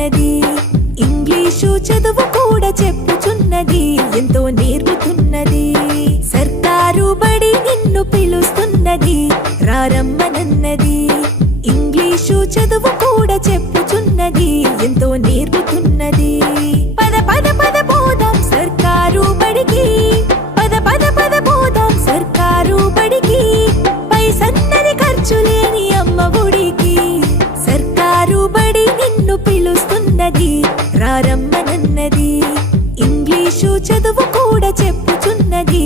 రారమ్మనన్నది. English చదువు కూడా చెప్పుచున్నది, ఎంతో నేర్పుతున్నది. సర్కారు బడి నిన్ను పిలుస్తున్నది, రారమ్మనన్నది. ఇంగ్లీషు చదువు కూడా చెప్పుచున్నది, ఎంతో నేర్పుతున్నది. పద పద పద పోదాం సర్కారు బడికి, పద పద పద పోదాం సర్కారు బడికి. పైసన్నది ఖర్చు లేని అమ్మ ఒడికి. సర్కారు బడి నిన్ను పిలుస్తున్నది, రారమ్మనన్నది. ఇంగ్లీషు చదువు కూడా చెప్పుచున్నది,